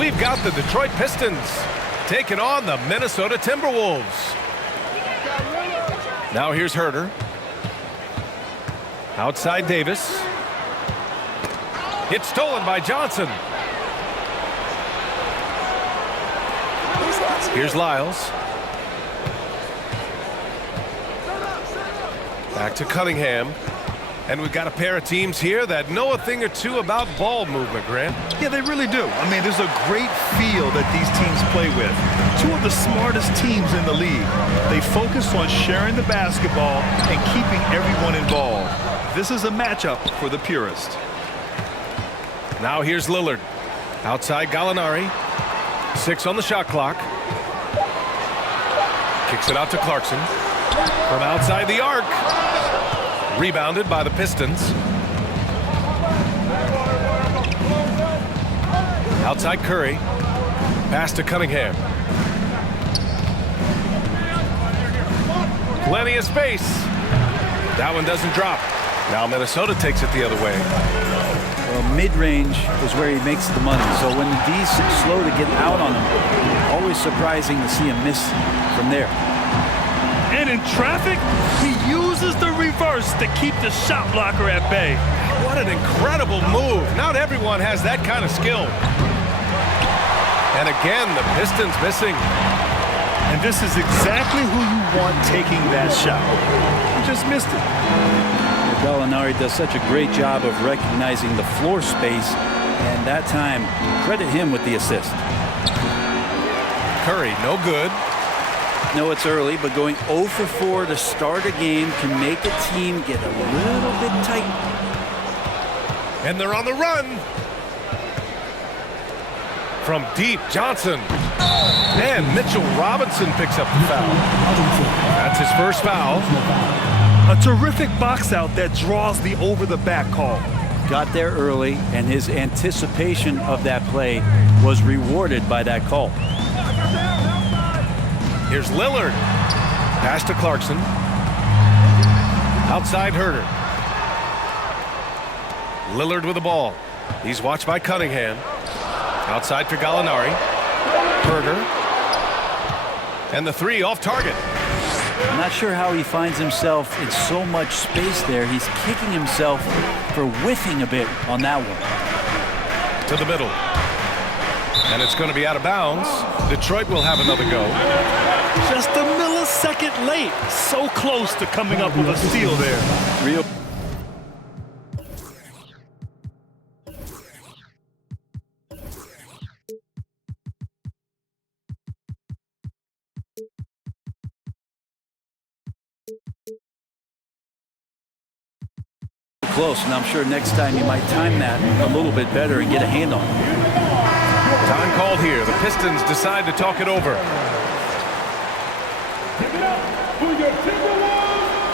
we've got the Detroit Pistons taking on the Minnesota Timberwolves. Now here's Herter. Outside Davis. It's stolen by Johnson. Here's Lyles. Back to Cunningham. And we've got a pair of teams here that know a thing or two about ball movement, Grant. Yeah, they really do. I mean, there's a great feel that these teams play with. Two of the smartest teams in the league. They focus on sharing the basketball and keeping everyone involved. This is a matchup for the purist. Now here's Lillard. Outside Gallinari. 6 on the shot clock. Kicks it out to Clarkson. From outside the arc. Rebounded by the Pistons. Outside Curry. Pass to Cunningham. Plenty of space. That one doesn't drop. Now Minnesota takes it the other way. Well, mid-range is where he makes the money. So when the D's slow to get out on him, always surprising to see him miss from there. And in traffic, he uses the reverse to keep the shot blocker at bay. What an incredible move. Not everyone has that kind of skill. And again, the Pistons missing. And this is exactly who you want taking that shot. He just missed it. Gallinari does such a great job of recognizing the floor space, and that time, credit him with the assist. Curry, no good. No, it's early, but going 0 for 4 to start a game can make a team get a little bit tight. And they're on the run. From deep, Johnson. And Mitchell Robinson picks up the foul. That's his first foul. A terrific box out that draws the over-the-back call. Got there early, and his anticipation of that play was rewarded by that call. Here's Lillard. Pass to Clarkson. Outside Herter. Lillard with the ball. He's watched by Cunningham. Outside for Gallinari. Herter. And the 3 off target. I'm not sure how he finds himself in so much space there. He's kicking himself for whiffing a bit on that one. To the middle. And it's going to be out of bounds. Detroit will have another go. Just a millisecond late. So close to coming up with a steal there. Real. Close, and I'm sure next time you might time that a little bit better and get a hand on it. Time called here. The Pistons decide to talk it over.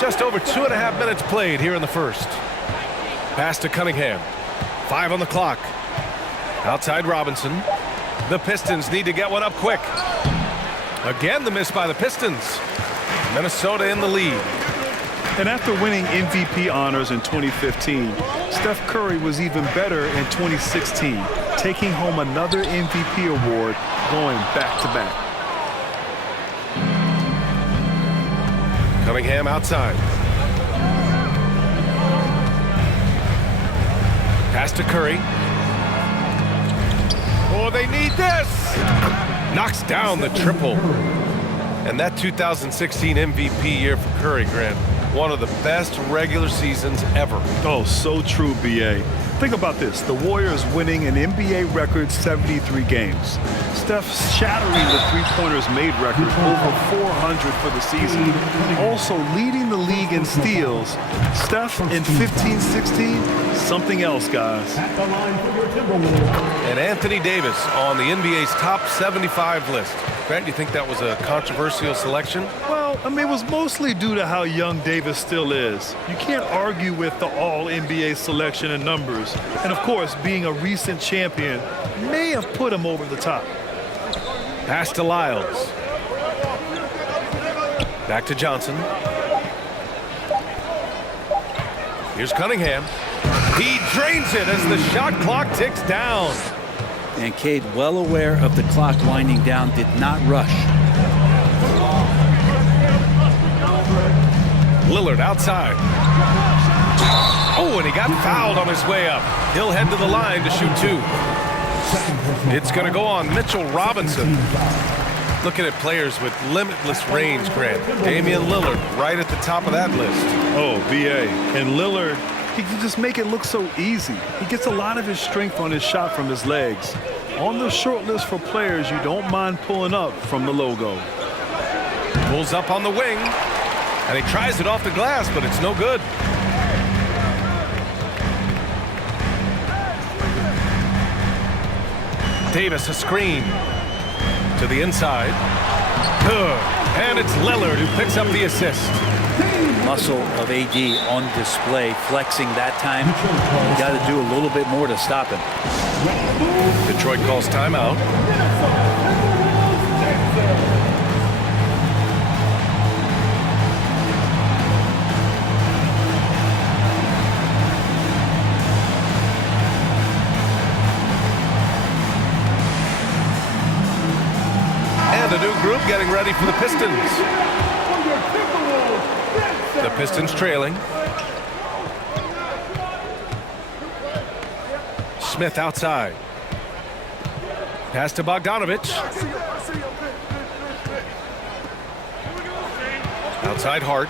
Just over 2.5 minutes played here in the first. Pass to Cunningham. 5 on the clock. Outside Robinson. The Pistons need to get one up quick. Again, the miss by the Pistons. Minnesota in the lead. And after winning MVP honors in 2015, Steph Curry was even better in 2016, taking home another MVP award, going back-to-back. Cunningham outside. Pass to Curry. Oh, they need this! Knocks down the triple. And that 2016 MVP year for Curry, Grant. One of the best regular seasons ever. Oh, so true, B.A. Think about this. The Warriors winning an NBA record 73 games. Steph shattering the three-pointers made record, over 400 for the season. Also leading the league in steals. Steph in 15-16, something else, guys. And Anthony Davis on the NBA's top 75 list. Grant, do you think that was a controversial selection? Well, I mean, it was mostly due to how young Davis still is. You can't argue with the all-NBA selection and numbers. And, of course, being a recent champion may have put him over the top. Pass to Lyles. Back to Johnson. Here's Cunningham. He drains it as the shot clock ticks down. And Cade, well aware of the clock winding down, did not rush. Lillard outside. Oh, and he got fouled on his way up. He'll head to the line to shoot 2. It's going to go on Mitchell Robinson. Looking at players with limitless range, Grant. Damian Lillard right at the top of that list. Oh, BA. And Lillard, he can just make it look so easy. He gets a lot of his strength on his shot from his legs. On the short list for players you don't mind pulling up from the logo. Pulls up on the wing, and he tries it off the glass, but it's no good. Davis, a screen to the inside. Good. And it's Lillard who picks up the assist. Muscle of AD on display, flexing that time. You got to do a little bit more to stop him. Detroit calls timeout. And a new group getting ready for the Pistons. The Pistons trailing. Smith outside. Pass to Bogdanovich. Outside Hart.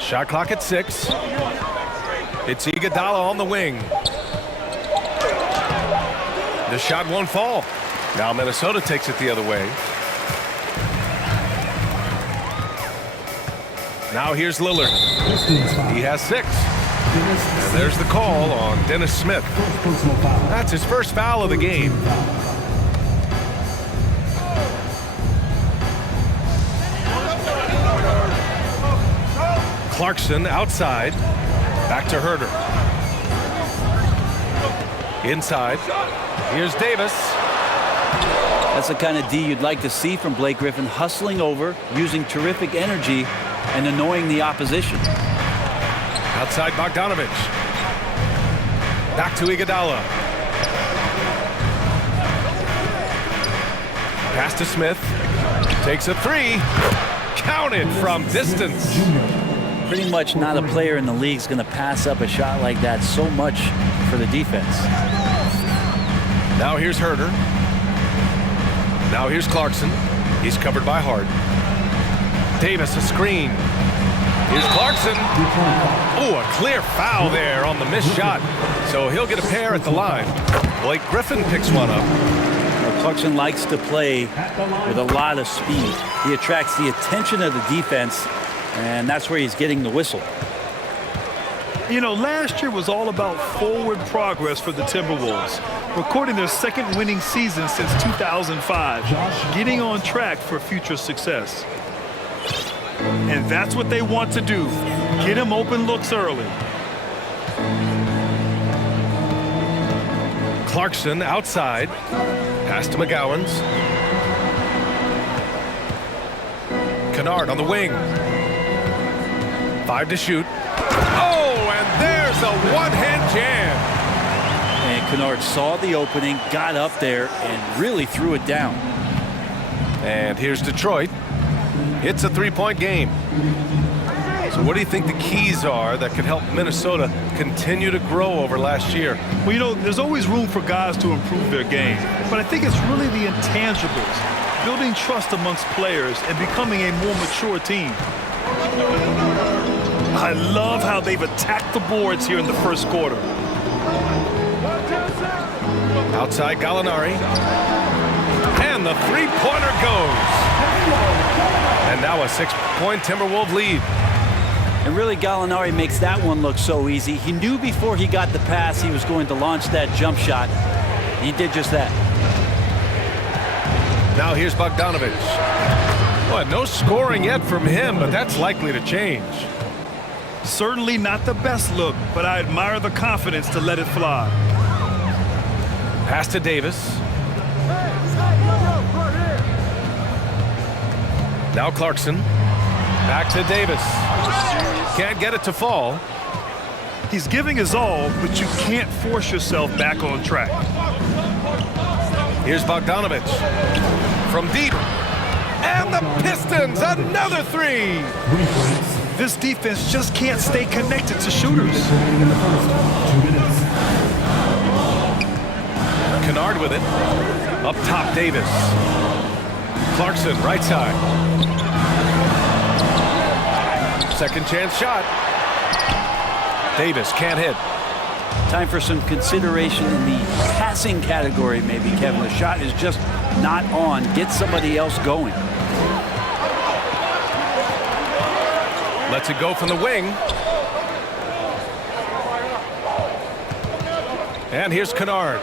Shot clock at 6. It's Iguodala on the wing. The shot won't fall. Now Minnesota takes it the other way. Now here's Lillard. He has 6. And there's the call on Dennis Smith. That's his first foul of the game. Clarkson outside. Back to Herter. Inside. Here's Davis. That's the kind of D you'd like to see from Blake Griffin, hustling over, using terrific energy, and annoying the opposition. Outside Bogdanovich. Back to Iguodala. Pass to Smith. Takes a 3. Counted from distance. Pretty much not a player in the league is going to pass up a shot like that so much for the defense. Now here's Herter. Now here's Clarkson. He's covered by Hart. Davis, a screen. Here's Clarkson. Oh, a clear foul there on the missed shot. So he'll get a pair at the line. Blake Griffin picks one up. Well, Clarkson likes to play with a lot of speed. He attracts the attention of the defense, and that's where he's getting the whistle. You know, last year was all about forward progress for the Timberwolves, recording their second winning season since 2005, getting on track for future success. And that's what they want to do, get him open looks early. Clarkson outside. Pass to McGowan's. Kennard on the wing. 5 to shoot. Oh, and there's a one-hand jam. And Kennard saw the opening, got up there, and really threw it down. And here's Detroit. It's a 3-point game. So what do you think the keys are that could help Minnesota continue to grow over last year? Well, you know, there's always room for guys to improve their game, but I think it's really the intangibles, building trust amongst players and becoming a more mature team. I love how they've attacked the boards here in the first quarter. Outside Gallinari. And the three-pointer goes. And now a 6-point Timberwolves lead. And really, Gallinari makes that one look so easy. He knew before he got the pass he was going to launch that jump shot. He did just that. Now here's Bogdanovich. Well, no scoring yet from him, but that's likely to change. Certainly not the best look, but I admire the confidence to let it fly. Pass to Davis. Now Clarkson. Back to Davis. Can't get it to fall. He's giving his all, but you can't force yourself back on track. Here's Bogdanovich from deep. And the Pistons, another three. This defense just can't stay connected to shooters. Kennard with it. Up top, Davis. Clarkson, right side. Second chance shot. Davis can't hit. Time for some consideration in the passing category, maybe, Kevin. The shot is just not on. Get somebody else going. Lets it go from the wing. And here's Kennard.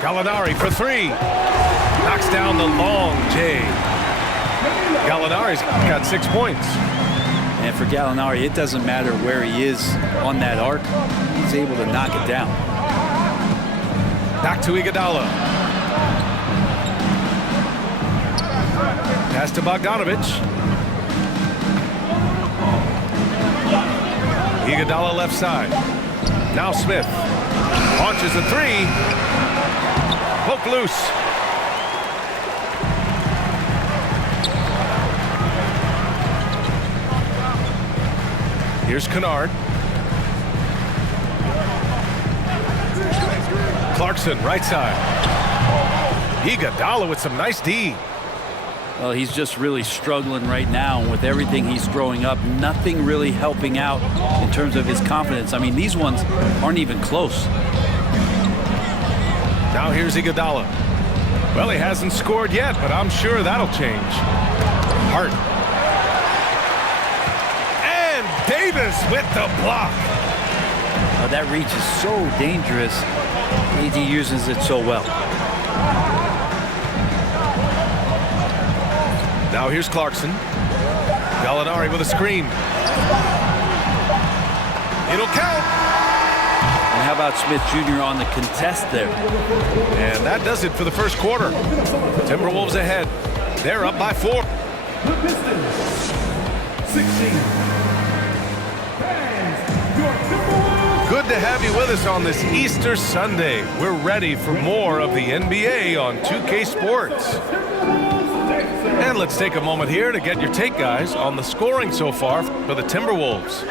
Gallinari for three. Knocks down the long J. Gallinari's got 6 points. And for Gallinari, it doesn't matter where he is on that arc. He's able to knock it down. Back to Iguodala. Pass to Bogdanovich. Iguodala left side. Now Smith. Launches a three. Poke loose. Here's Kennard. Clarkson, right side. Iguodala with some nice D. Well, he's just really struggling right now with everything he's throwing up. Nothing really helping out in terms of his confidence. I mean, these ones aren't even close. Now here's Iguodala. Well, he hasn't scored yet, but I'm sure that'll change. Hart. And Davis with the block. That reach is so dangerous. AD uses it so well. Now here's Clarkson. Gallinari with a screen. It'll count. And how about Smith Jr. on the contest there? And that does it for the first quarter. Timberwolves ahead. They're up by 4. The Pistons, 16. Fans, your Timberwolves. Good to have you with us on this Easter Sunday. We're ready for more of the NBA on 2K Sports. And let's take a moment here to get your take, guys, on the scoring so far for the Timberwolves.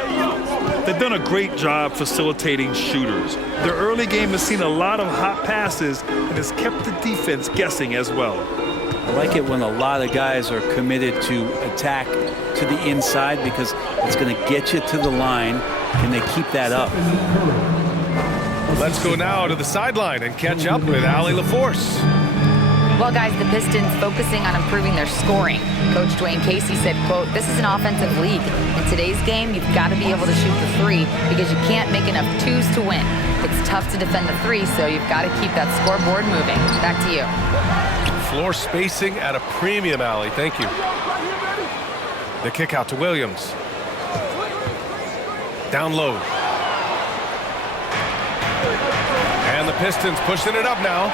They've done a great job facilitating shooters. Their early game has seen a lot of hot passes and has kept the defense guessing as well. I like it when a lot of guys are committed to attack to the inside because it's going to get you to the line. Can they keep that up? Let's go now to the sideline and catch up with Allie LaForce. Well, guys, the Pistons focusing on improving their scoring. Coach Dwayne Casey said, quote, "This is an offensive league. In today's game, you've got to be able to shoot the three because you can't make enough twos to win. It's tough to defend the three, so you've got to keep that scoreboard moving." Back to you. Floor spacing at a premium, Allie. Thank you. The kick out to Williams. Down low. And the Pistons pushing it up now.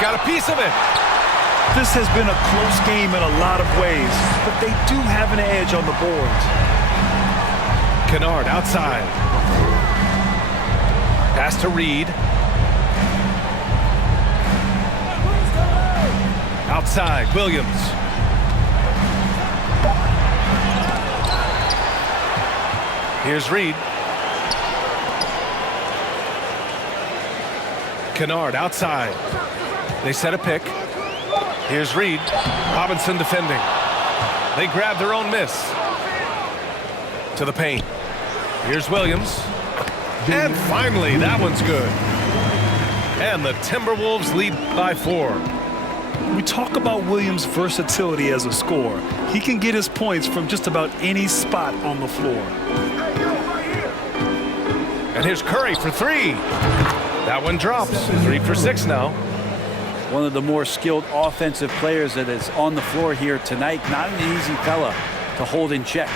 Got a piece of it. This has been a close game in a lot of ways, but they do have an edge on the boards. Kennard outside. Pass to Reed. Outside, Williams. Here's Reed. Kennard outside. They set a pick. Here's Reed. Robinson defending. They grab their own miss. To the paint. Here's Williams. And finally, that one's good. And the Timberwolves lead by 4. We talk about Williams' versatility as a scorer. He can get his points from just about any spot on the floor. And here's Curry for 3. That one drops. 3 for 6 now. One of the more skilled offensive players that is on the floor here tonight. Not an easy fella to hold in check.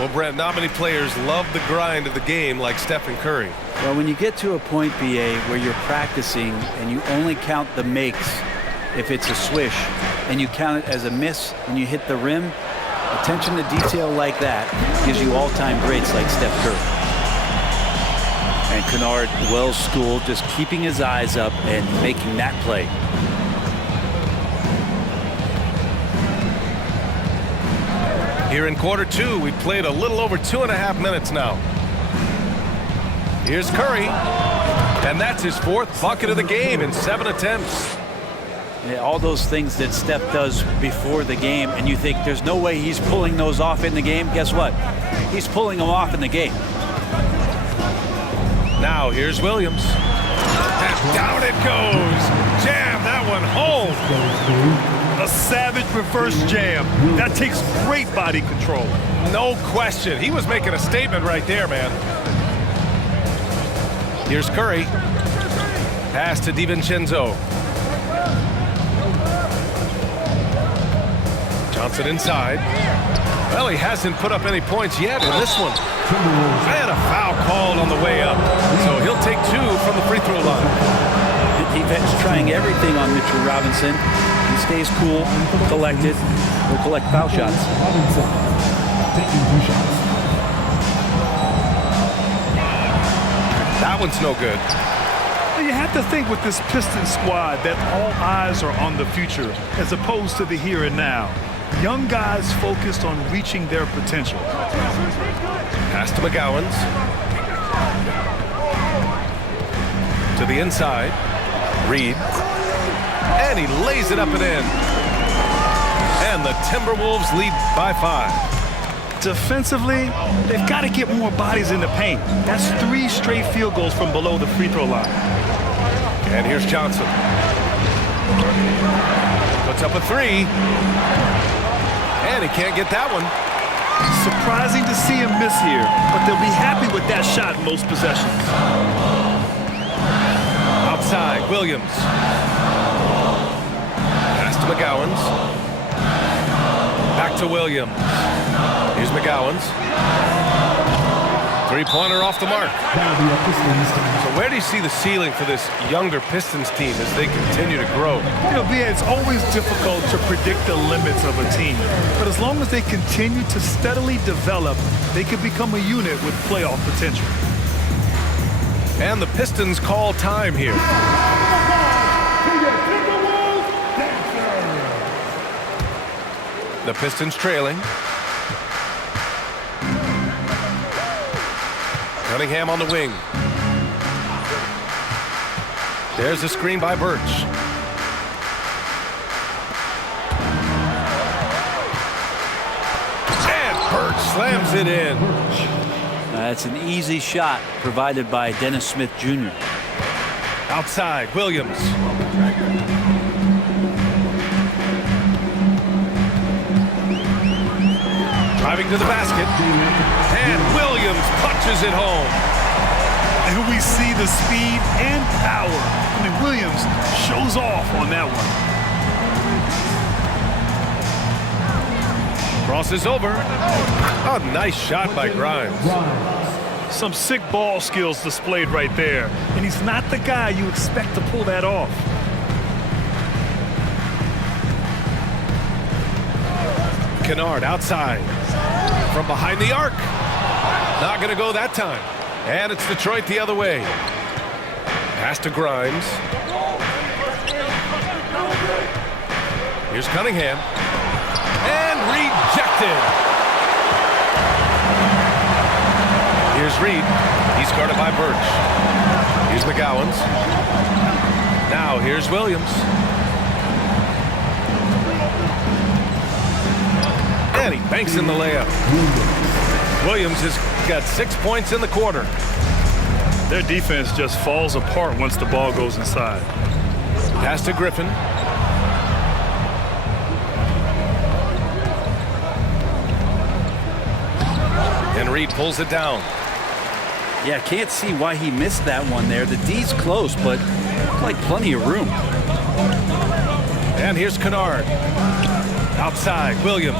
Well, Brent, not many players love the grind of the game like Stephen Curry. Well, when you get to a point, BA, where you're practicing and you only count the makes if it's a swish, and you count it as a miss when you hit the rim, attention to detail like that gives you all-time greats like Steph Curry. And Kennard, well schooled, just keeping his eyes up and making that play. Here in quarter two, we played a little over 2.5 minutes now. Here's Curry, and that's his 4th bucket of the game in 7 attempts. Yeah, all those things that Steph does before the game, and you think there's no way he's pulling those off in the game. Guess what? He's pulling them off in the game. Now here's Williams. And down it goes. Jam that one home. A savage reverse jam. That takes great body control. No question. He was making a statement right there, man. Here's Curry. Pass to DiVincenzo. Johnson inside. Well, he hasn't put up any points yet in this one. And a foul called on the way up. So he'll take 2 from the free throw line. The defense trying everything on Mitchell Robinson. He stays cool, collected. He'll collect foul shots. Robinson taking 2 shots. That one's no good. You have to think with this Pistons squad that all eyes are on the future as opposed to the here and now. Young guys focused on reaching their potential. Pass to McGowan's. To the inside. Reed. And he lays it up and in. And the Timberwolves lead by 5. Defensively, they've got to get more bodies in the paint. That's 3 straight field goals from below the free throw line. And here's Johnson. Puts up a 3. And he can't get that one. Surprising to see him miss here, but they'll be happy with that shot most possessions. Outside, Williams. Pass to McGowan's. Back to Williams. Here's McGowan's. 3-pointer off the mark. So where do you see the ceiling for this younger Pistons team as they continue to grow? You know, BA, it's always difficult to predict the limits of a team. But as long as they continue to steadily develop, they can become a unit with playoff potential. And the Pistons call time here. The Pistons trailing. Cunningham on the wing. There's a screen by Birch. And Birch slams it in. That's an easy shot provided by Dennis Smith Jr. Outside, Williams. Driving to the basket. And Williams punches it home. And we see the speed and power. I mean, Williams shows off on that one. Crosses over. A nice shot by Grimes. Some sick ball skills displayed right there. And he's not the guy you expect to pull that off. Kennard outside. From behind the arc. Not going to go that time. And it's Detroit the other way. Pass to Grimes. Here's Cunningham. And rejected. Here's Reed. He's guarded by Birch. Here's McGowan's. Now here's Williams. And he banks in the layup. Williams has got 6 points in the quarter. Their defense just falls apart once the ball goes inside. Pass to Griffin. And Reed pulls it down. Yeah, can't see why he missed that one there. The D's close, but like plenty of room. And here's Kennard. Outside, Williams.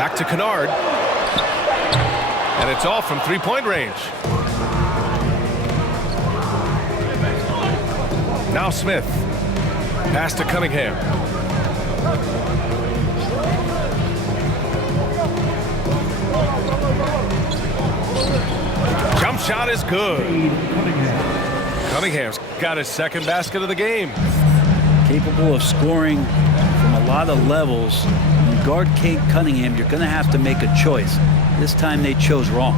Back to Kennard. And it's all from 3-point range. Now Smith. Pass to Cunningham. shot is good. Cunningham's got his second basket of the game. Capable of scoring from a lot of levels. When you guard Cade Cunningham, you're going to have to make a choice. This time they chose wrong.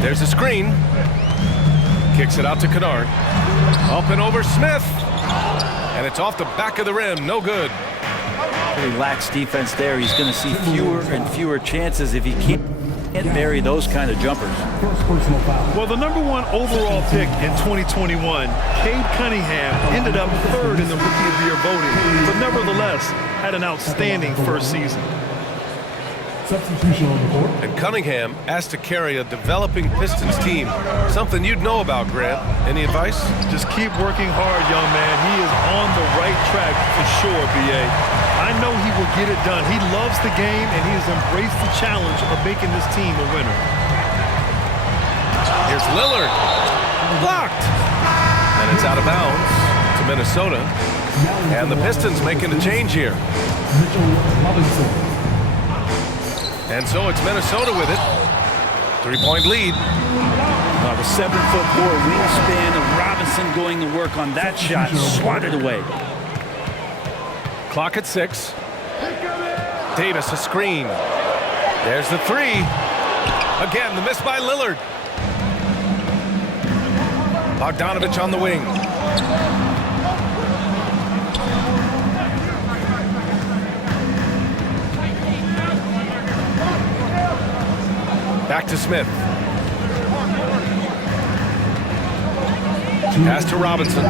There's a screen. Kicks it out to Kennard. Up and over Smith. And it's off the back of the rim. No good. Pretty lax defense there. He's going to see fewer and fewer chances if he can't bury those kind of jumpers. First personal foul. Well, the #1 overall pick in 2021, Cade Cunningham, ended up third in the Rookie of the Year voting, but nevertheless had an outstanding first season. Substitution on the court. And Cunningham asked to carry a developing Pistons team. Something you'd know about, Grant. Any advice? Just keep working hard, young man. He is on the right track for sure, B.A. I know he will get it done. He loves the game, and he has embraced the challenge of making this team a winner. Here's Lillard. Blocked. And it's out of bounds to Minnesota. And the Pistons making a change here. Mitchell Robinson. And so it's Minnesota with it. 3-point lead. The 7'4" wingspan of Robinson going to work on that shot. Swatted away. Clock at 6. Davis a screen. There's the three. Again, the miss by Lillard. Bogdanovich on the wing. Back to Smith. Pass to Robinson.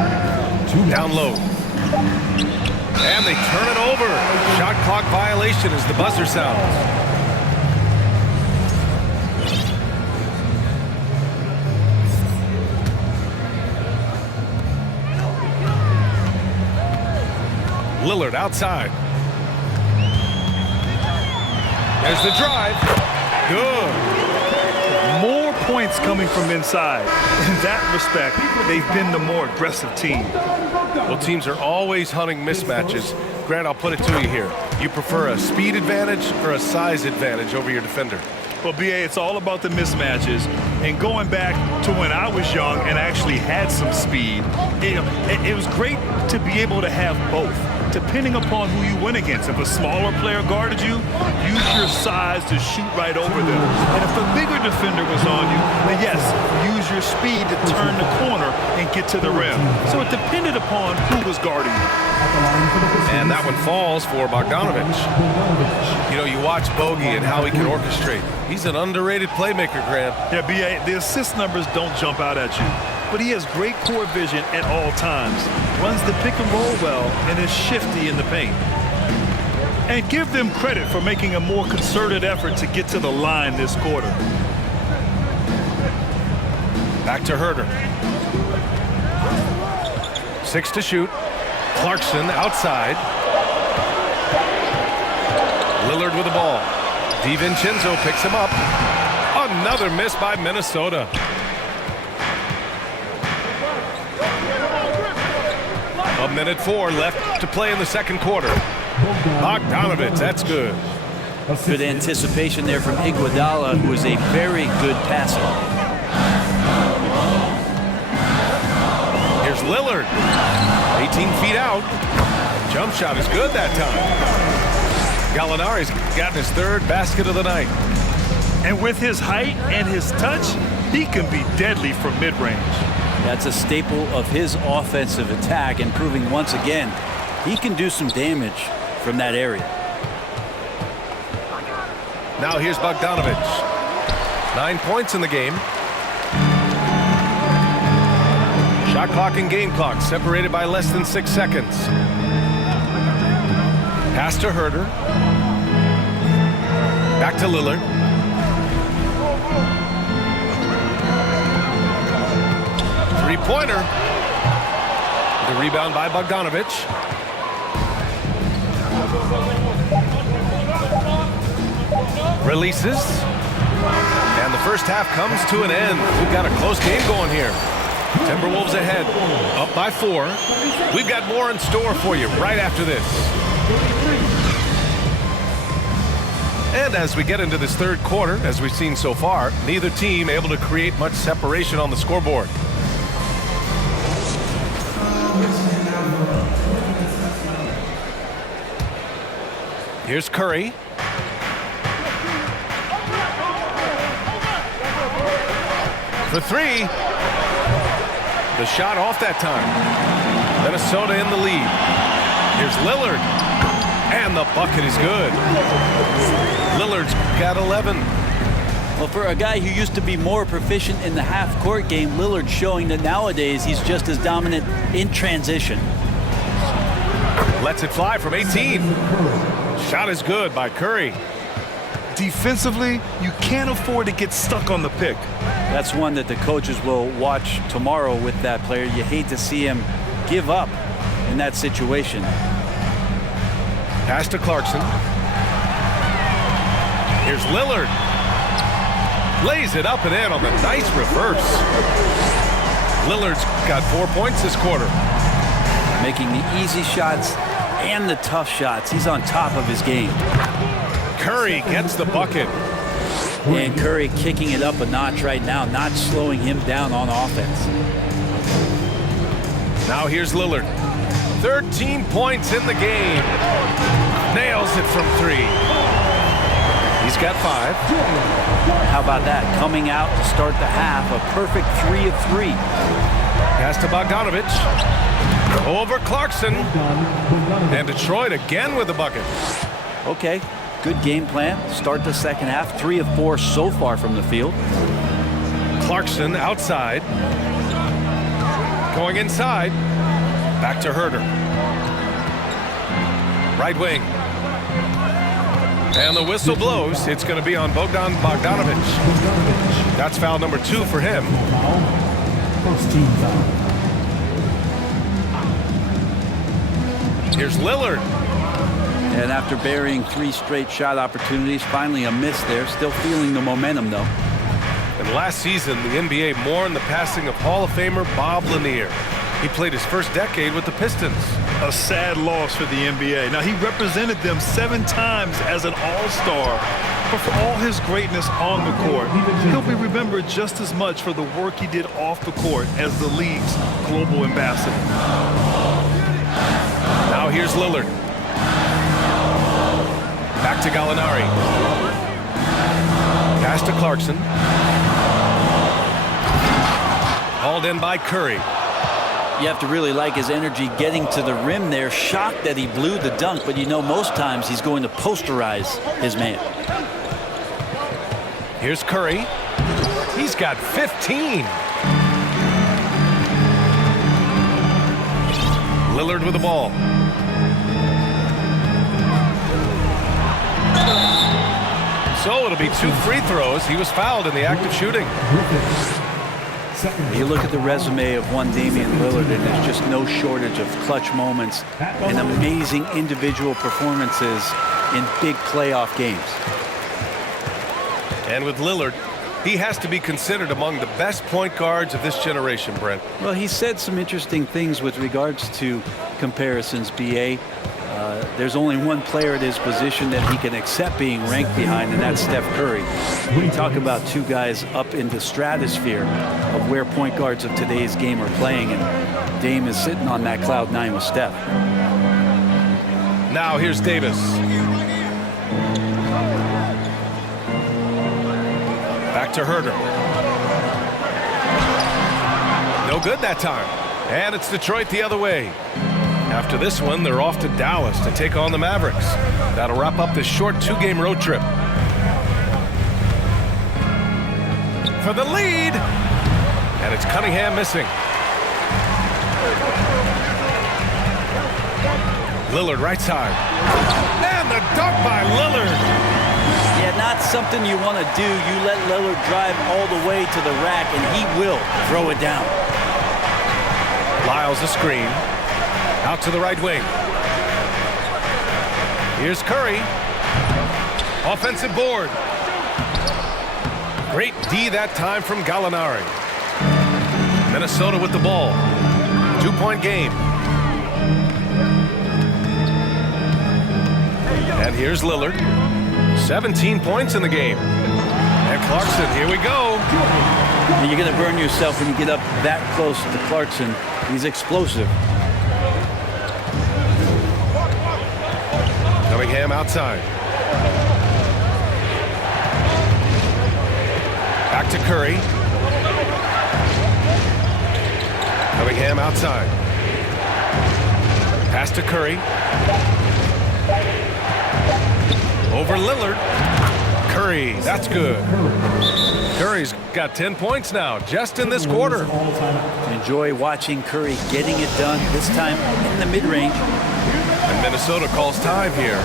Down low. And they turn it over. Shot clock violation as the buzzer sounds. Lillard outside. There's the drive. Good. More points coming from inside. In that respect, they've been the more aggressive team. Well, teams are always hunting mismatches. Grant, I'll put it to you here. You prefer a speed advantage or a size advantage over your defender? Well, B.A., it's all about the mismatches. And going back to when I was young and actually had some speed, it was great to be able to have both, depending upon who you went against. If a smaller player guarded you, use your size to shoot right over them. And if a bigger defender was on you, then yes, use your speed to turn the corner and get to the rim. So it depended upon who was guarding you. And that one falls for Bogdanovich. You know, you watch Bogey and how he can orchestrate. He's an underrated playmaker, Grant. Yeah, B.A., the assist numbers don't jump out at you, but he has great core vision at all times, runs the pick and roll well, and is shifty in the paint. And give them credit for making a more concerted effort to get to the line this quarter. Back to Herter. 6 to shoot. Clarkson outside. Lillard with the ball. DiVincenzo picks him up. Another miss by Minnesota. A minute 4 left to play in the second quarter. Bogdanovich, that's good. Good anticipation there from Iguodala, who is a very good passer. Here's Lillard. 18 feet out. Jump shot is good that time. Gallinari's gotten his third basket of the night. And with his height and his touch, he can be deadly from mid-range. That's a staple of his offensive attack, and proving once again he can do some damage from that area. Now here's Bogdanovich. 9 points in the game. Shot clock and game clock separated by less than 6 seconds. Pass to Herter. Back to Lillard. Three-pointer. The rebound by Bogdanovich. Releases. And the first half comes to an end. We've got a close game going here. Timberwolves ahead, up by 4. We've got more in store for you right after this. And as we get into this third quarter, as we've seen so far, neither team able to create much separation on the scoreboard. Here's Curry. For three. The shot off that time. Minnesota in the lead. Here's Lillard. And the bucket is good. Lillard's got 11. Well, for a guy who used to be more proficient in the half-court game, Lillard's showing that nowadays he's just as dominant in transition. Lets it fly from 18. Shot is good by Curry. Defensively, you can't afford to get stuck on the pick. That's one that the coaches will watch tomorrow with that player. You hate to see him give up in that situation. Pass to Clarkson. Here's Lillard. Lays it up and in on the nice reverse. Lillard's got 4 points this quarter. Making the easy shots and the tough shots. He's on top of his game. Curry gets the bucket. And Curry kicking it up a notch right now, not slowing him down on offense. Now here's Lillard. 13 points in the game. Nails it from 3. He's got 5. How about that? Coming out to start the half, a perfect 3 of 3. Pass to Bogdanovich. Over Clarkson. And Detroit again with the bucket. Okay, good game plan. Start the second half. 3 of 4 so far from the field. Clarkson outside. Going inside. Back to Herter. Right wing. And the whistle blows. It's going to be on Bogdanovich. That's foul number 2 for him. First team foul. Here's Lillard. And after burying 3 straight shot opportunities, finally a miss there. Still feeling the momentum, though. And last season, the NBA mourned the passing of Hall of Famer Bob Lanier. He played his first decade with the Pistons. A sad loss for the NBA. Now, he represented them 7 times as an all-star, but for all his greatness on the court, he'll be remembered just as much for the work he did off the court as the league's global ambassador. Now here's Lillard. Back to Gallinari. Pass to Clarkson. Hauled in by Curry. You have to really like his energy getting to the rim there. Shocked that he blew the dunk, but you know most times he's going to posterize his man. Here's Curry. He's got 15. Lillard with the ball. So it'll be 2 free throws. He was fouled in the act of shooting. You look at the resume of one Damian Lillard, and there's just no shortage of clutch moments and amazing individual performances in big playoff games. And with Lillard, he has to be considered among the best point guards of this generation, Brent. Well, he said some interesting things with regards to comparisons, B.A. There's only one player at his position that he can accept being ranked behind, and that's Steph Curry. We talk about 2 guys up in the stratosphere of where point guards of today's game are playing, and Dame is sitting on that cloud 9 with Steph. Now here's Davis. Back to Herter. No good that time. And it's Detroit the other way. After this one, they're off to Dallas to take on the Mavericks. That'll wrap up this short 2-game road trip. For the lead. And it's Cunningham missing. Lillard right side. And the dunk by Lillard. Yeah, not something you want to do. You let Lillard drive all the way to the rack, and he will throw it down. Lyles a screen. Out to the right wing. Here's Curry. Offensive board. Great D that time from Gallinari. Minnesota with the ball. 2-point game. And here's Lillard. 17 points in the game. And Clarkson, here we go. And you're going to burn yourself when you get up that close to Clarkson. He's explosive. Cunningham outside. Back to Curry. Cunningham outside. Pass to Curry. Over Lillard. Curry, that's good. Curry's got 10 points now, just in this quarter. Enjoy watching Curry getting it done, this time in the mid-range. And Minnesota calls time here.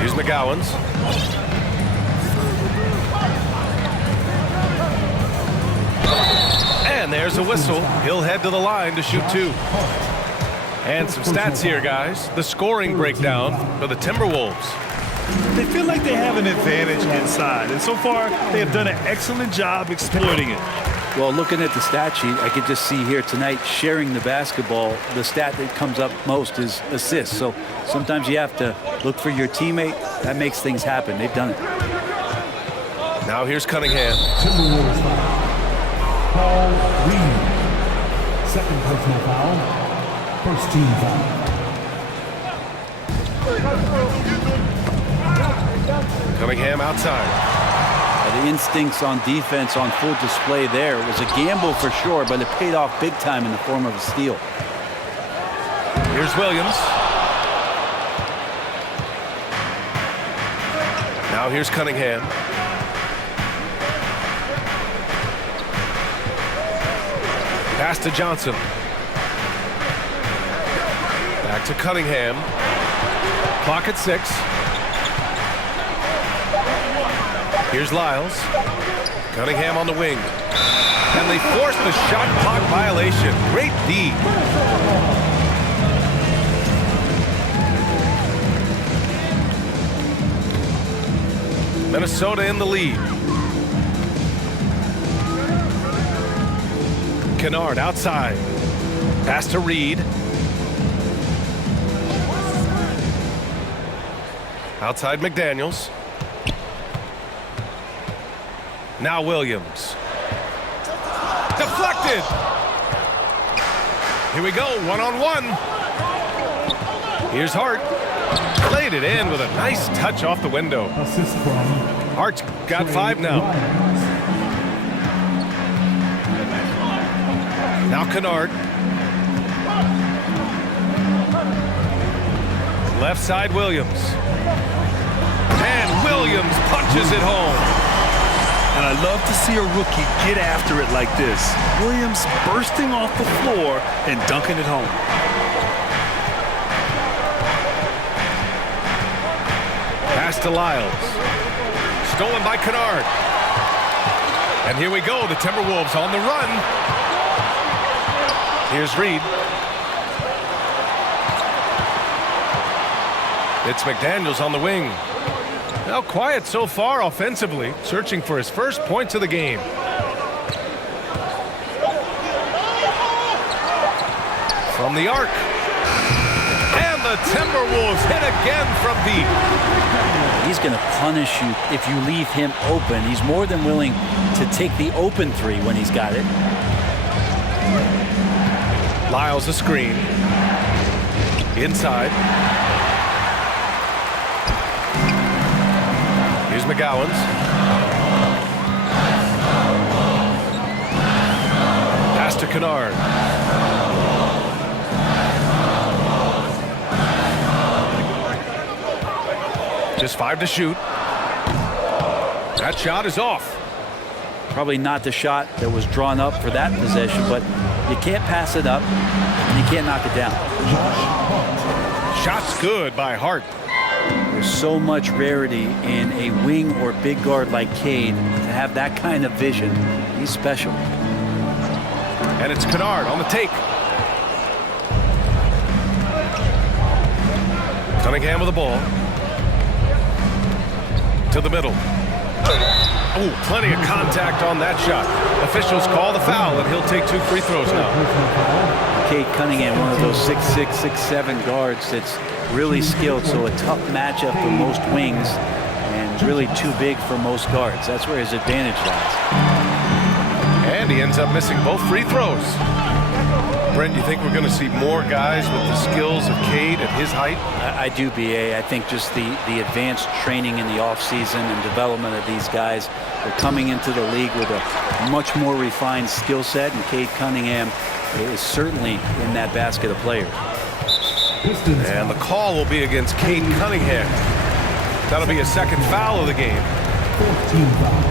Here's McGowan's. And there's a whistle. He'll head to the line to shoot 2. And some stats here, guys. The scoring breakdown for the Timberwolves. They feel like they have an advantage inside, and so far they have done an excellent job exploiting it. Well, looking at the stat sheet, I could just see here tonight sharing the basketball. The stat that comes up most is assists. So sometimes you have to look for your teammate. That makes things happen. They've done it. Now here's Cunningham. Timberwolves foul. Paul Reed. Second personal foul. First team foul. Cunningham outside. The instincts on defense on full display there. It was a gamble for sure, but it paid off big time in the form of a steal. Here's Williams. Now here's Cunningham. Pass to Johnson. Back to Cunningham. Clock at 6. Here's Lyles. Cunningham on the wing. And they force the shot clock violation. Great D. Minnesota in the lead. Kennard outside. Pass to Reed. Outside McDaniels. Now Williams. Deflected. Here we go, one-on-one. Here's Hart. Played it in with a nice touch off the window. Assist from Hart's got 5 now. Now Kennard. Left side Williams. And Williams punches it home. And I love to see a rookie get after it like this. Williams bursting off the floor and dunking it home. Pass to Lyles. Stolen by Kennard. And here we go, the Timberwolves on the run. Here's Reed. It's McDaniels on the wing. Now quiet so far offensively, searching for his first points of the game. From the arc. And the Timberwolves hit again from deep. He's going to punish you if you leave him open. He's more than willing to take the open 3 when he's got it. Lyles a screen. Inside. Here's McGowan's. Pass to Kennard. Just 5 to shoot. That shot is off. Probably not the shot that was drawn up for that possession, but you can't pass it up and you can't knock it down. Josh Shot's good by Hart. There's so much rarity in a wing or big guard like Cade to have that kind of vision. He's special. And it's Kennard on the take. Cunningham with the ball. To the middle. Oh, plenty of contact on that shot. Officials call the foul, and he'll take 2 free throws now. Cade Cunningham, one of those 6'6", 6'7" guards that's really skilled, so a tough matchup for most wings and really too big for most guards. That's where his advantage lies. And he ends up missing both free throws. Brent, you think we're going to see more guys with the skills of Cade at his height? I do, B.A. I think just the advanced training in the offseason and development of these guys. They're coming into the league with a much more refined skill set, and Cade Cunningham is certainly in that basket of players. And the call will be against Cade Cunningham. That'll be a second foul of the game. 14 foul.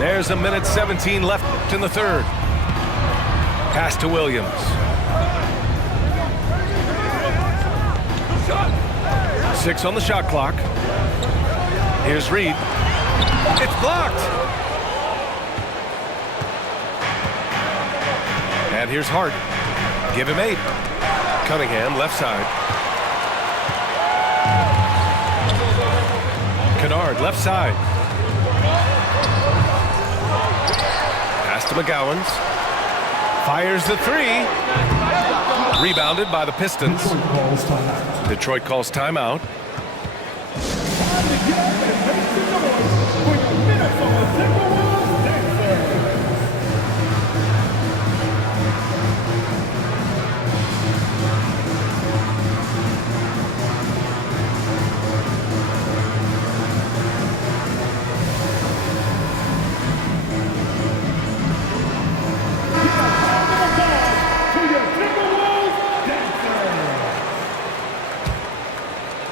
There's 1:17 left in the third. Pass to Williams. Six on the shot clock. Here's Reed. It's blocked. And here's Hart. Give him 8. Cunningham left side. Kennard left side. Pass to McGowans. Fires the 3. Rebounded by the Pistons. Detroit calls timeout.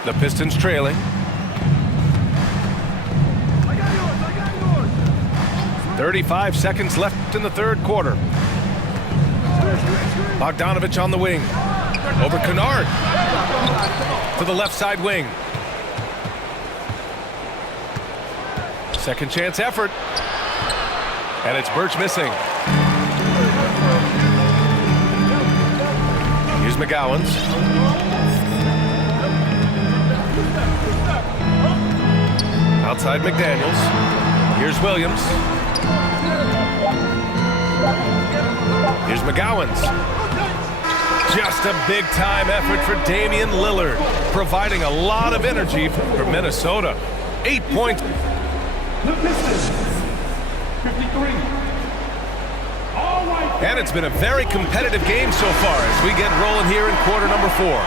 The Pistons trailing. 35 seconds left in the third quarter. Bogdanovich on the wing. Over Kennard. To the left side wing. Second chance effort. And it's Birch missing. Here's McGowans. Outside McDaniels. Here's Williams. Here's McGowans. Just a big-time effort for Damian Lillard, providing a lot of energy for Minnesota. 8 points. The Pistons, 53. All right. And it's been a very competitive game so far as we get rolling here in quarter number 4.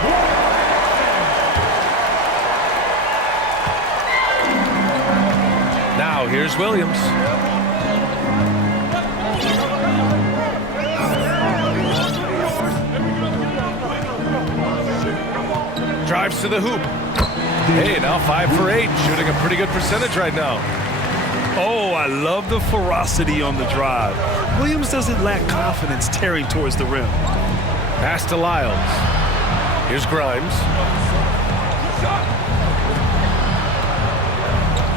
Now here's Williams. Drives to the hoop. Hey, now 5 for 8, shooting a pretty good percentage right now. Oh, I love the ferocity on the drive. Williams doesn't lack confidence tearing towards the rim. Pass to Lyles. Here's Grimes.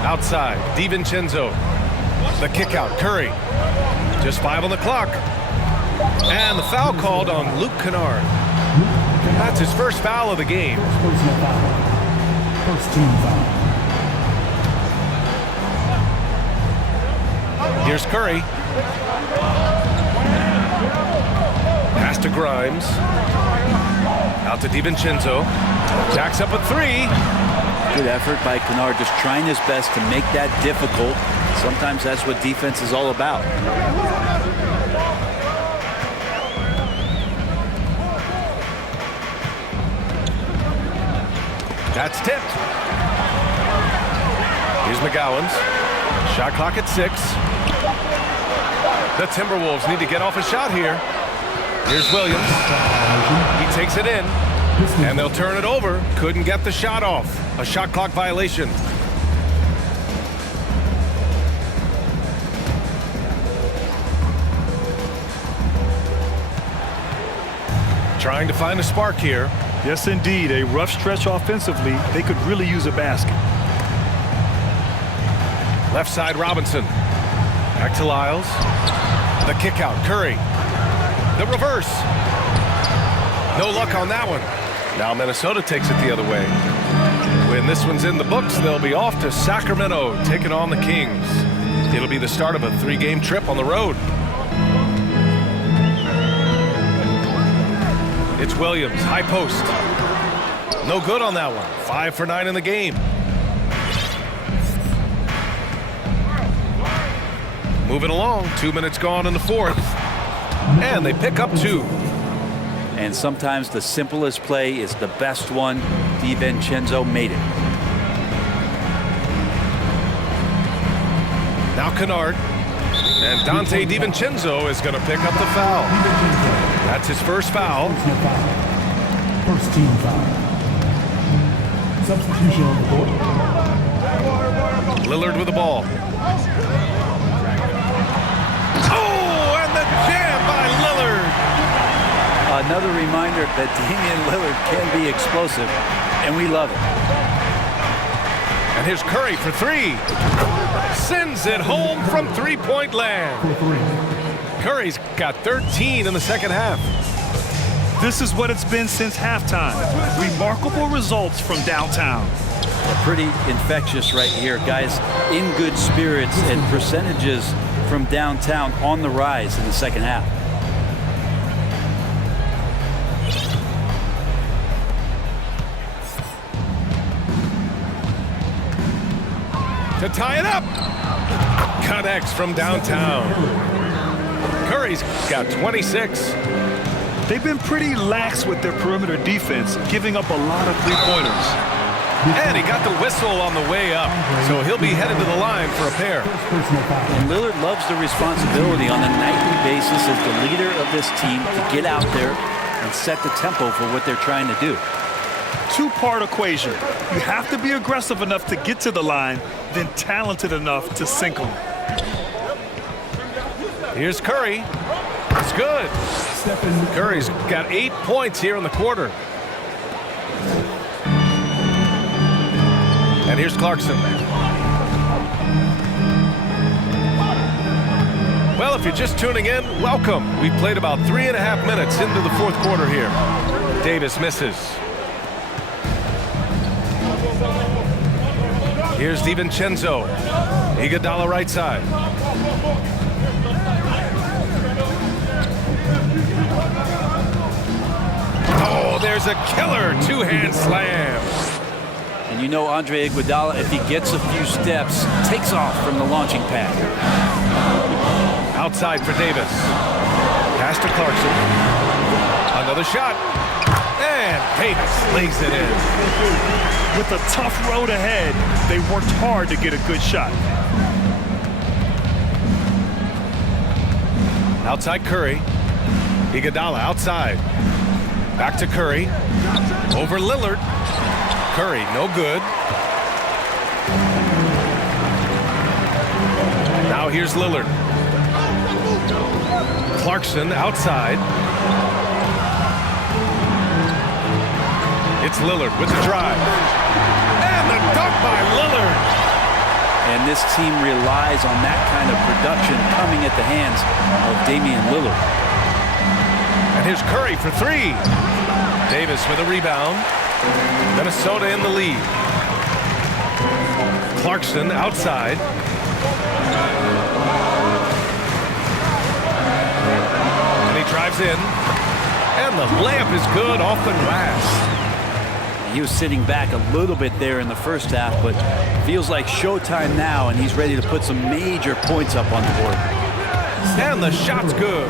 Outside, DiVincenzo. The kick out, Curry. Just 5 on the clock. And the foul called on Luke Kennard. That's his first foul of the game. Personal foul. First team foul. Here's Curry. Pass to Grimes. Out to DiVincenzo. Jacks up a 3. Good effort by Kennard, just trying his best to make that difficult. Sometimes that's what defense is all about. That's tipped. Here's McGowans. Shot clock at 6. The Timberwolves need to get off a shot here. Here's Williams. He takes it in. And they'll turn it over. Couldn't get the shot off. A shot clock violation. trying to find a spark here. Yes, indeed. A rough stretch offensively. They could really use a basket. Left side, Robinson. Back to Lyles. The kick out, Curry. The reverse. No luck on that one. Now Minnesota takes it the other way. When this one's in the books, they'll be off to Sacramento, taking on the Kings. It'll be the start of a 3-game trip on the road. It's Williams, high post. No good on that one. 5 for 9 in the game. Moving along, 2 minutes gone in the fourth. And they pick up 2. And sometimes the simplest play is the best one. DiVincenzo made it. Now Kennard. And Dante DiVincenzo is going to pick up the foul. That's his first foul. Personal foul. First team foul. Substitution on the court. Lillard with the ball. Oh, and the jam by Lillard. Another reminder that Damian Lillard can be explosive, and we love it. And here's Curry for 3. Sends it home from three-point land. For 3. Curry's got 13 in the second half. This is what it's been since halftime. Remarkable results from downtown. Pretty infectious right here, guys. In good spirits and percentages from downtown on the rise in the second half. To tie it up. Connects from downtown. Curry's got 26. They've been pretty lax with their perimeter defense, giving up a lot of three-pointers. And he got the whistle on the way up, so he'll be headed to the line for a pair. Personal foul. And Lillard loves the responsibility on a nightly basis as the leader of this team to get out there and set the tempo for what they're trying to do. Two-part equation. You have to be aggressive enough to get to the line, then talented enough to sink them. Here's Curry. It's good. Curry's got 8 points here in the quarter. And here's Clarkson. Well, if you're just tuning in, welcome. We've played about 3.5 minutes into the fourth quarter here. Davis misses. Here's DiVincenzo. Iguodala right side. Oh, there's a killer two-hand slam. And you know Andre Iguodala, if he gets a few steps, takes off from the launching pad. Outside for Davis. Pass to Clarkson. Another shot. And Davis lays it in. With a tough road ahead, they worked hard to get a good shot. Outside Curry. Iguodala outside. Back to Curry. Over Lillard. Curry, no good. Now here's Lillard. Clarkson outside. It's Lillard with the drive. And the dunk by Lillard. And this team relies on that kind of production coming at the hands of Damian Lillard. And here's Curry for 3. Davis with a rebound. Minnesota in the lead. Clarkson outside. And he drives in. And the layup is good off the glass. He was sitting back a little bit there in the first half, but feels like showtime now, and he's ready to put some major points up on the board. And the shot's good.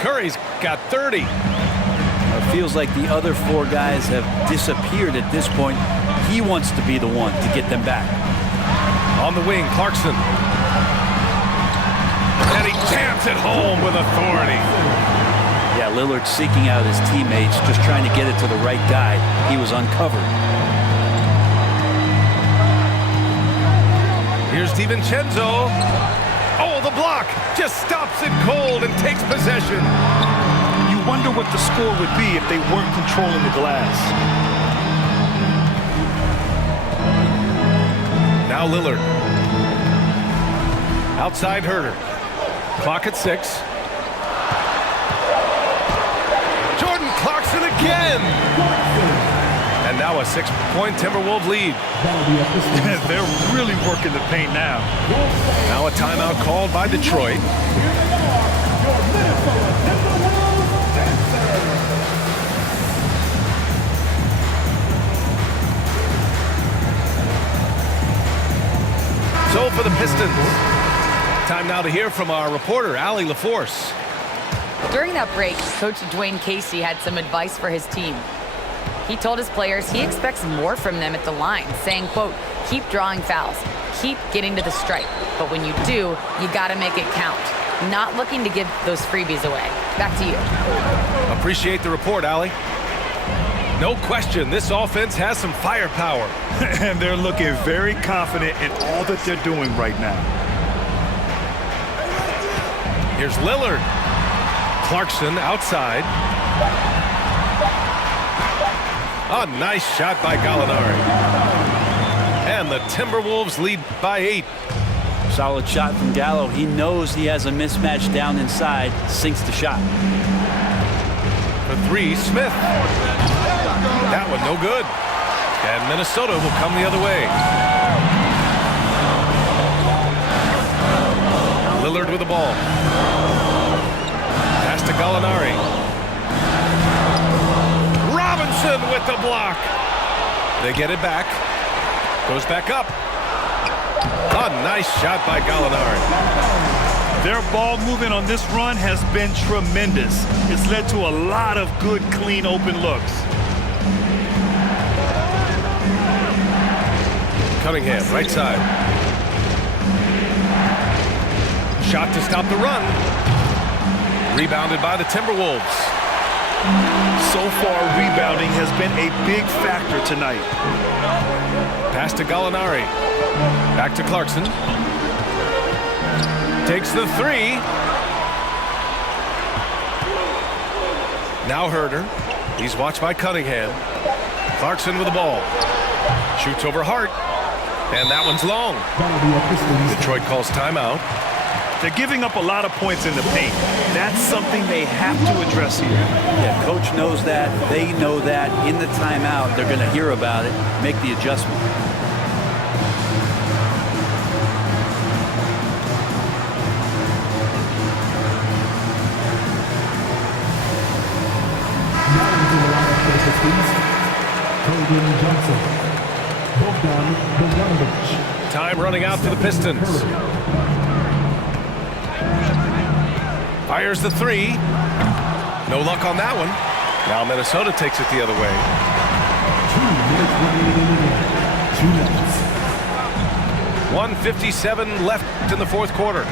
Curry's got 30. It feels like the other 4 guys have disappeared at this point. He wants to be the one to get them back. On the wing, Clarkson. And he jams it home with authority. Yeah, Lillard seeking out his teammates, just trying to get it to the right guy. He was uncovered. Here's DiVincenzo. Oh, the block just stops it cold and takes possession. You wonder what the score would be if they weren't controlling the glass. Now Lillard. Outside Herter. Clock at 6. Jordan Clarkson again. And now a 6-point Timberwolves lead. They're really working the paint now. Now a timeout called by Detroit. So for the Pistons. Time now to hear from our reporter, Allie LaForce. During that break, Coach Dwayne Casey had some advice for his team. He told his players he expects more from them at the line, saying, quote, keep drawing fouls, keep getting to the stripe. But when you do, you got to make it count. Not looking to give those freebies away. Back to you. Appreciate the report, Allie. No question, this offense has some firepower. And they're looking very confident in all that they're doing right now. Here's Lillard. Clarkson outside. A nice shot by Gallinari. And the Timberwolves lead by 8. Solid shot from Gallo. He knows he has a mismatch down inside. Sinks the shot. For 3, Smith. That one no good. And Minnesota will come the other way. Lillard with the ball. Pass to Gallinari. Robinson with the block. They get it back. Goes back up. A nice shot by Gallinari. Their ball movement on this run has been tremendous. It's led to a lot of good, clean, open looks. Cunningham, right side. Shot to stop the run. Rebounded by the Timberwolves. So far, rebounding has been a big factor tonight. Pass to Gallinari. Back to Clarkson. Takes the 3. Now Herter. He's watched by Cunningham. Clarkson with the ball. Shoots over Hart. And that one's long. Detroit calls timeout. They're giving up a lot of points in the paint. That's something they have to address here. Yeah, coach knows that. They know that. In the timeout, they're going to hear about it, make the adjustment. Time running out for the Pistons. Fires the 3. No luck on that one. Now Minnesota takes it the other way. 1:57 left in the fourth quarter.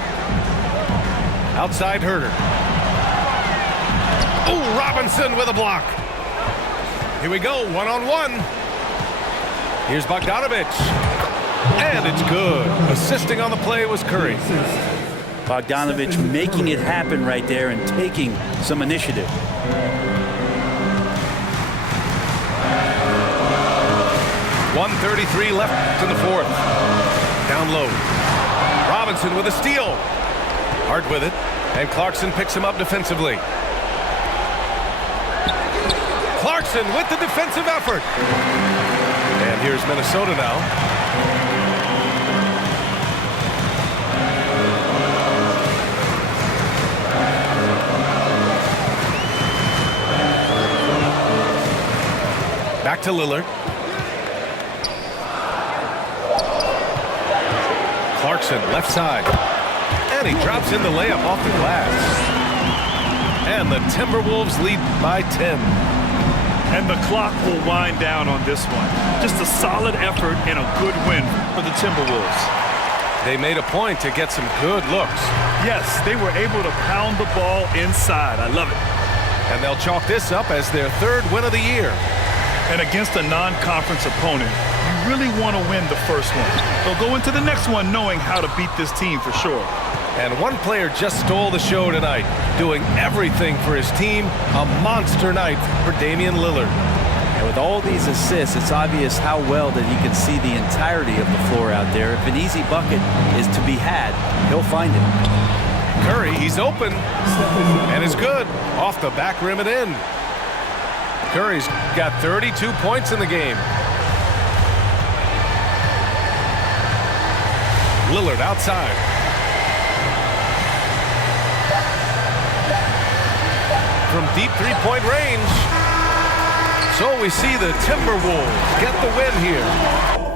Outside Herter. Oh, Robinson with a block. Here we go, one-on-one. Here's Bogdanovich. And it's good. Assisting on the play was Curry. Bogdanovich making it happen right there and taking some initiative. .133 left in the fourth. Down low. Robinson with a steal. Hart with it. And Clarkson picks him up defensively. Clarkson with the defensive effort. And here's Minnesota now. Back to Lillard. Clarkson, left side. And he drops in the layup off the glass. And the Timberwolves lead by 10. And the clock will wind down on this one. Just a solid effort and a good win for the Timberwolves. They made a point to get some good looks. Yes, they were able to pound the ball inside. I love it. And they'll chalk this up as their third win of the year. And against a non-conference opponent, you really want to win the first one. They'll go into the next one knowing how to beat this team for sure. And one player just stole the show tonight, doing everything for his team. A monster night for Damian Lillard. And with all these assists, it's obvious how well that he can see the entirety of the floor out there. If an easy bucket is to be had, he'll find it. Curry, he's open, and is good. Off the back rim and in. Curry's got 32 points in the game. Lillard outside. From deep three-point range. So we see the Timberwolves get the win here.